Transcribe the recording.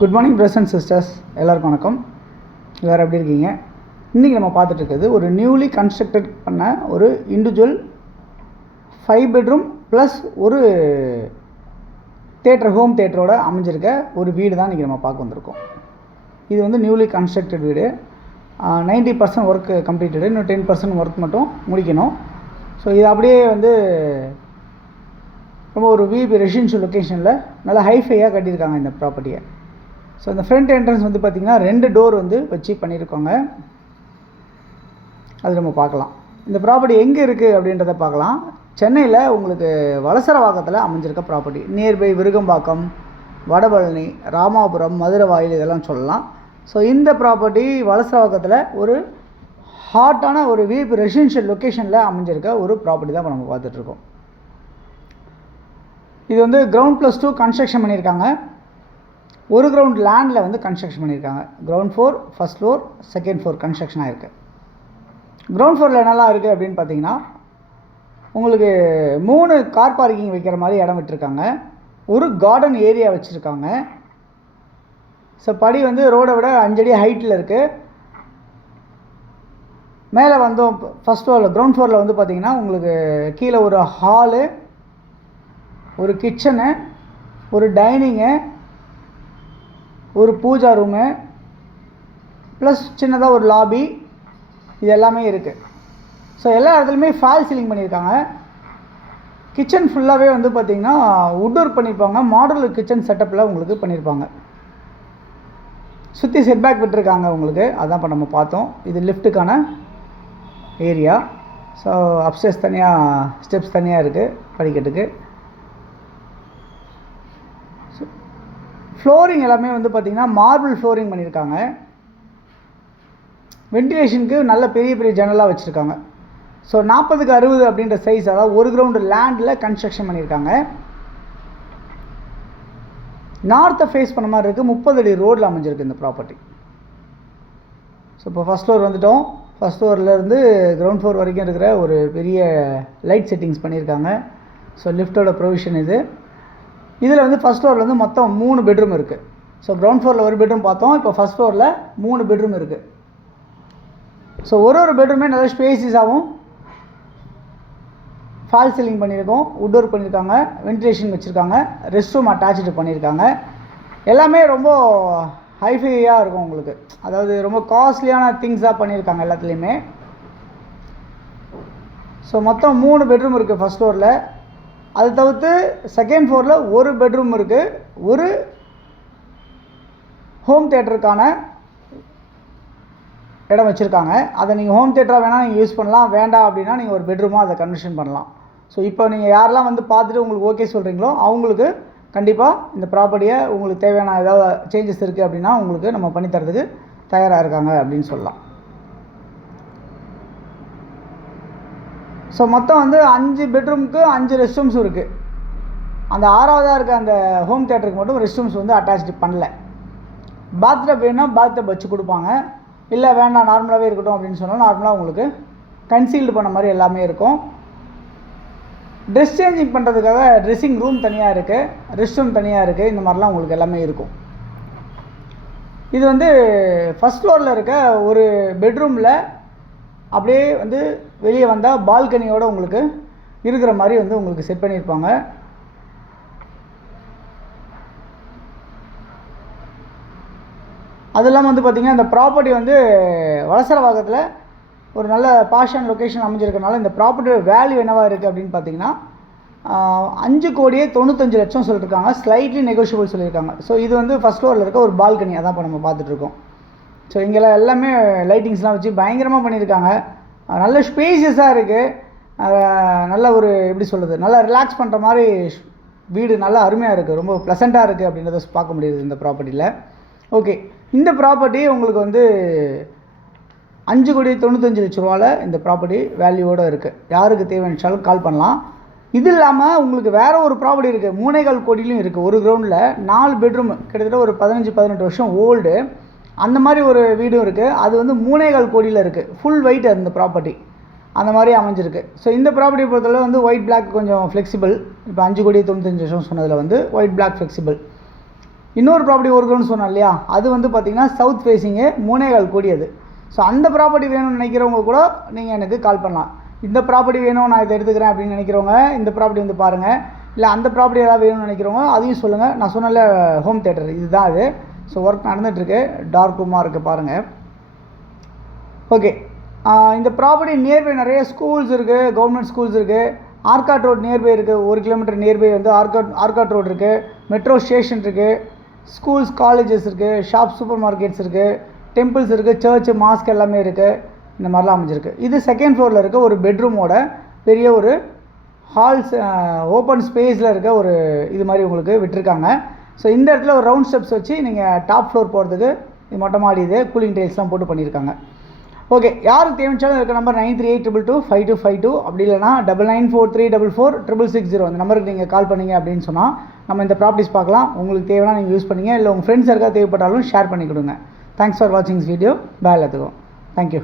Good morning brothers and sisters, எல்லாருக்கும் வணக்கம். எல்லோரும் எப்படி இருக்கீங்க? இன்றைக்கி நம்ம பார்த்துட்டு இருக்கிறது ஒரு நியூலி கன்ஸ்ட்ரக்டட் பண்ண ஒரு இண்டிவிஜுவல் 5 பெட்ரூம் ப்ளஸ் ஒரு தேட்டர், ஹோம் தேட்டரோட அமைஞ்சிருக்க ஒரு வீடு தான் இன்றைக்கி நம்ம பார்க்க வந்திருக்கோம். இது வந்து நியூலி கன்ஸ்ட்ரக்டட் வீடு. 90% ஒர்க் கம்ப்ளீட்டடு, இன்னும் 10% ஒர்க் மட்டும் முடிக்கணும். ஸோ இது அப்படியே வந்து ரொம்ப ஒரு விபி ரெசிடென்ஷியல் லொக்கேஷனில் நல்லா ஹைஃபையாக கட்டியிருக்காங்க இந்த ப்ராப்பர்ட்டியை. ஸோ இந்த ஃப்ரண்ட் என்ட்ரன்ஸ் வந்து பார்த்திங்கன்னா 2 டோர் வந்து வச்சு பண்ணியிருக்காங்க. அது நம்ம பார்க்கலாம். இந்த ப்ராப்பர்ட்டி எங்கே இருக்குது அப்படின்றத பார்க்கலாம். சென்னையில் உங்களுக்கு வலசரவாக்கத்தில் அமைஞ்சிருக்க ப்ராப்பர்ட்டி. நியர்பை விருகம்பாக்கம், வடபழனி, ராமாபுரம், மதுரவாயில் இதெல்லாம் சொல்லலாம். ஸோ இந்த ப்ராப்பர்ட்டி வலசரவாக்கத்தில் ஒரு ஹாட்டான ஒரு விபி ரெசிடென்ஷியல் லொக்கேஷனில் அமைஞ்சிருக்க ஒரு ப்ராப்பர்ட்டி தான் இப்போ நம்ம பார்த்துட்ருக்கோம். இது வந்து கிரவுண்ட் +2 கன்ஸ்ட்ரக்ஷன் பண்ணியிருக்காங்க. ஒரு கிரவுண்ட் லேண்டில் வந்து கன்ஸ்ட்ரக்ஷன் பண்ணியிருக்காங்க. Ground floor, first floor, second floor construction ஆகிருக்கு. கிரவுண்ட் ஃப்ளோரில் என்னெல்லாம் இருக்குது அப்படின்னு பார்த்தீங்கன்னா, உங்களுக்கு 3 கார் பார்க்கிங் வைக்கிற மாதிரி இடம் விட்டுருக்காங்க. ஒரு கார்டன் ஏரியா வச்சுருக்காங்க. ஸோ படி வந்து ரோடை விட 5 அடி ஹைட்டில் இருக்குது. மேலே வந்தோம் ஃபஸ்ட் ஃப்ளோரில், கிரவுண்ட் ஃப்ளோரில் வந்து பார்த்திங்கன்னா உங்களுக்கு கீழே ஒரு ஹாலு, ஒரு கிச்சனு, ஒரு டைனிங்கு, ஒரு பூஜா ரூமு, ப்ளஸ் சின்னதாக ஒரு லாபி, இது எல்லாமே இருக்குது. ஸோ எல்லா இடத்துலையுமே ஃபால் சீலிங் பண்ணியிருக்காங்க. கிச்சன் ஃபுல்லாகவே வந்து பார்த்திங்கன்னா வுட் ஒர்க் பண்ணியிருப்பாங்க. மாடுலர் கிச்சன் செட்டப்பில் உங்களுக்கு பண்ணியிருப்பாங்க. சுற்றி செட்பேக் விட்டுருக்காங்க உங்களுக்கு. அதான் இப்போ நம்ம பார்த்தோம். இது லிஃப்ட்டுக்கான ஏரியா. ஸோ அப்ஸ்டேர்ஸ் தனியாக, ஸ்டெப்ஸ் தனியாக இருக்குது படிக்கட்டுக்கு. ஃப்ளோரிங் எல்லாமே வந்து பார்த்திங்கன்னா மார்பிள் ஃப்ளோரிங் பண்ணியிருக்காங்க. வென்டிலேஷனுக்கு நல்ல பெரிய பெரிய ஜன்னலாக வச்சுருக்காங்க. ஸோ 40க்கு 60 அப்படின்ற சைஸ், அதாவது ஒரு கிரவுண்டு லேண்டில் கன்ஸ்ட்ரக்ஷன் பண்ணியிருக்காங்க. நார்த்தை ஃபேஸ் பண்ண மாதிரி இருக்குது. 30 அடி ரோடில் அமைஞ்சிருக்கு இந்த ப்ராப்பர்ட்டி. ஸோ இப்போ ஃபஸ்ட் ஃப்ளோர் வந்துவிட்டோம். ஃபஸ்ட் ஃப்ளோர்லேருந்து கிரவுண்ட் ஃப்ளோர் வரைக்கும் இருக்கிற ஒரு பெரிய லைட் செட்டிங்ஸ் பண்ணியிருக்காங்க. ஸோ லிஃப்ட்டோட ப்ரொவிஷன் இது. இதில் வந்து ஃபஸ்ட் ஃப்ளோரில் வந்து மொத்தம் 3 பெட்ரூம் இருக்குது. ஸோ கிரவுண்ட் ஃப்ளோரில் ஒரு பெட்ரூம் பார்த்தோம். இப்போ ஃபஸ்ட் ஃப்ளோரில் 3 பெட்ரூம் இருக்குது. ஸோ ஒரு பெட்ரூமே நல்ல ஸ்பேசிஸாகவும் ஃபால் சீலிங் பண்ணியிருக்கோம். வுட் ஒர்க் பண்ணியிருக்காங்க. வென்டிலேஷன் வச்சுருக்காங்க. ரெஸ்ட் ரூம் அட்டாச்சு பண்ணியிருக்காங்க. எல்லாமே ரொம்ப ஹைஃபையாக இருக்கும் உங்களுக்கு. அதாவது ரொம்ப காஸ்ட்லியான திங்ஸாக பண்ணியிருக்காங்க எல்லாத்துலேயுமே. ஸோ மொத்தம் 3 பெட்ரூம் இருக்குது ஃபஸ்ட் ஃப்ளோரில். அது தவிர்த்து செகண்ட் ஃப்ளோரில் ஒரு பெட்ரூம் இருக்குது. ஒரு ஹோம் தேட்டருக்கான இடம் வச்சுருக்காங்க. அதை நீங்கள் ஹோம் தேட்டராக வேணால் நீங்கள் யூஸ் பண்ணலாம். வேண்டாம் அப்படின்னா நீங்கள் ஒரு பெட்ரூமாக அதை கன்வர்ஷன் பண்ணலாம். ஸோ இப்போ நீங்கள் யாரெல்லாம் வந்து பார்த்துட்டு உங்களுக்கு ஓகே சொல்கிறீங்களோ அவங்களுக்கு கண்டிப்பாக இந்த ப்ராப்பர்ட்டியை உங்களுக்கு தேவையான ஏதாவது சேஞ்சஸ் இருக்குது அப்படின்னா உங்களுக்கு நம்ம பண்ணித்தரதுக்கு தயாராக இருக்காங்க அப்படின்னு சொல்லலாம். ஸோ மொத்தம் வந்து 5 பெட்ரூமுக்கு 5 ரெஸ்ட் ரூம்ஸும் இருக்குது. அந்த 6வதாக இருக்க அந்த ஹோம் தேட்டருக்கு மட்டும் ரெஸ்ட் ரூம்ஸ் வந்து அட்டாச்சு பண்ணல. பாத்டப் வேணுன்னா பாத்டப் வச்சு கொடுப்பாங்க. இல்லை வேண்டாம் நார்மலாகவே இருக்கட்டும் அப்படின்னு சொன்னால் நார்மலாக உங்களுக்கு கன்சீல்டு பண்ண மாதிரி எல்லாமே இருக்கும். ட்ரெஸ் சேஞ்சிங் பண்ணுறதுக்காக ட்ரெஸ்ஸிங் ரூம் தனியாக இருக்குது, ரெஸ்ட் ரூம் தனியாக இருக்குது. இந்த மாதிரிலாம் உங்களுக்கு எல்லாமே இருக்கும். இது வந்து ஃபஸ்ட் ஃப்ளோரில் இருக்க ஒரு பெட்ரூமில் அப்படியே வந்து வெளியே வந்தால் பால்கனியோடு உங்களுக்கு இருக்கிற மாதிரி வந்து உங்களுக்கு செட் பண்ணியிருப்பாங்க. அது இல்லாமல் வந்து பார்த்திங்கன்னா இந்த ப்ராப்பர்ட்டி வந்து வலசரவாக்கத்தில் ஒரு நல்ல பாஷன் லொக்கேஷன் அமைஞ்சிருக்கனால இந்த ப்ராப்பர்ட்டியோட வேல்யூ என்னவாக இருக்குது அப்படின்னு பார்த்தீங்கன்னா 5,95,00,000 சொல்லியிருக்காங்க. ஸ்லைட்லி நெகோஷியபிள் சொல்லியிருக்காங்க. ஸோ இது வந்து ஃபஸ்ட் ஃப்ளோரில் இருக்க ஒரு பால்கனி. அதான் இப்போ நம்ம பார்த்துட்ருக்கோம். ஸோ இங்கெல்லாம் எல்லாமே லைட்டிங்ஸ்லாம் வச்சு பயங்கரமாக பண்ணியிருக்காங்க. நல்ல ஸ்பேசியஸாக இருக்குது. நல்ல ஒரு எப்படி சொல்கிறது, நல்லா ரிலாக்ஸ் பண்ணுற மாதிரி வீடு நல்லா அருமையாக இருக்குது. ரொம்ப ப்ளசண்ட்டாக இருக்குது அப்படின்றத பார்க்க முடியுது இந்த ப்ராப்பர்ட்டியில். ஓகே, இந்த ப்ராப்பர்ட்டி உங்களுக்கு வந்து 5,95,00,000 இந்த ப்ராப்பர்ட்டி வேல்யூவோடு இருக்குது. யாருக்கு தேவையானாலும் கால் பண்ணலாம். இது இல்லாமல் உங்களுக்கு வேறு ஒரு ப்ராப்பர்ட்டி இருக்குது. 3.25 கோடியிலும் இருக்குது. ஒரு கிரவுண்டில் 4 பெட்ரூம், கிட்டத்தட்ட ஒரு 15-18 வருஷம் ஓல்டு. அந்த மாதிரி ஒரு வீடும் இருக்குது. அது வந்து 3.25 கோடியில் இருக்குது. ஃபுல் வெயிட் அந்த ப்ராப்பர்ட்டி அந்த மாதிரி அமைஞ்சிருக்கு. ஸோ இந்த ப்ராப்பர்ட்டியை பொறுத்தவரை வந்து ஒயிட் பிளாக் கொஞ்சம் ஃப்ளெக்சிபிள். இப்போ 5,95,00,000 சொன்னதில் வந்து ஒயிட் பிளாக் ஃப்ளெக்சிபிள். இன்னொரு ப்ராப்பர்ட்டி ஒரு கிரவுண்ட் சொன்னோம் இல்லையா, அது வந்து பார்த்திங்கன்னா சவுத் ஃபேஸிங்கு 3.25 கோடி அது. ஸோ அந்த ப்ராப்பர்ட்டி வேணும்னு நினைக்கிறவங்க கூட நீங்கள் எனக்கு கால் பண்ணலாம். இந்த ப்ராப்பர்ட்டி வேணும், நான் இதை எடுத்துக்கிறேன் அப்படின்னு நினைக்கிறவங்க இந்த ப்ராப்பர்ட்டி வந்து பாருங்கள். இல்லை அந்த ப்ராப்பர்ட்டி ஏதாவது வேணும்னு நினைக்கிறவங்க அதையும் சொல்லுங்கள். நான் சொன்னல ஹோம் தேட்டர் இதுதான் அது. ஸோ ஒர்க் நடந்துகிட்ருக்கு, டார்க் ரூமாக இருக்குது பாருங்கள். ஓகே, இந்த ப்ராப்பர்ட்டி நியர்பை நிறைய ஸ்கூல்ஸ் இருக்குது, கவர்மெண்ட் ஸ்கூல்ஸ் இருக்குது. ஆர்காட் ரோட் நியர்பை இருக்குது, 1 கிலோமீட்டர் நியர்பை வந்து ஆர்காட் ரோட் இருக்குது. மெட்ரோ ஸ்டேஷன் இருக்குது, ஸ்கூல்ஸ் காலேஜஸ் இருக்குது, ஷாப் சூப்பர் மார்க்கெட்ஸ் இருக்குது, டெம்பிள்ஸ் இருக்குது, சர்ச்சு மாஸ்க் எல்லாமே இருக்குது. இந்த மாதிரிலாம் அமைஞ்சிருக்கு. இது செகண்ட் ஃப்ளோரில் இருக்க ஒரு பெட்ரூமோட பெரிய ஒரு ஹால்ஸ் ஓப்பன் ஸ்பேஸில் இருக்க ஒரு இது மாதிரி உங்களுக்கு விட்டுருக்காங்க. ஸோ இந்த இடத்துல ஒரு ரவுண்ட் ஸ்டெப்ஸ் வச்சு நீங்கள் டாப் ஃப்ளோர் போகிறதுக்கு இது மொட்டை மாடி இது கூலிங் டைல்ஸ்லாம் போட்டு பண்ணியிருக்காங்க. ஓகே, யாருக்கு தேவைச்சாலும் இருக்க நம்பர் 9382225252, அப்படி இல்லைனா 9943446660 அந்த நம்பருக்கு நீங்கள் கால் பண்ணிங்க அப்படின்னு சொன்னால் நம்ம இந்த ப்ராப்பர்ட்டிஸ் பார்க்கலாம். உங்களுக்கு தேவைன்னா நீங்கள் யூஸ் பண்ணிங்க, இல்லை உங்கள் ஃப்ரெண்ட்ஸ் யாருக்காவது தேவைப்பட்டாலும் ஷேர் பண்ணி கொடுங்க. தேங்க்ஸ் ஃபார் வாட்சிங் திஸ் வீடியோ. பாய் எல்லாத்துக்கும். தேங்க்யூ.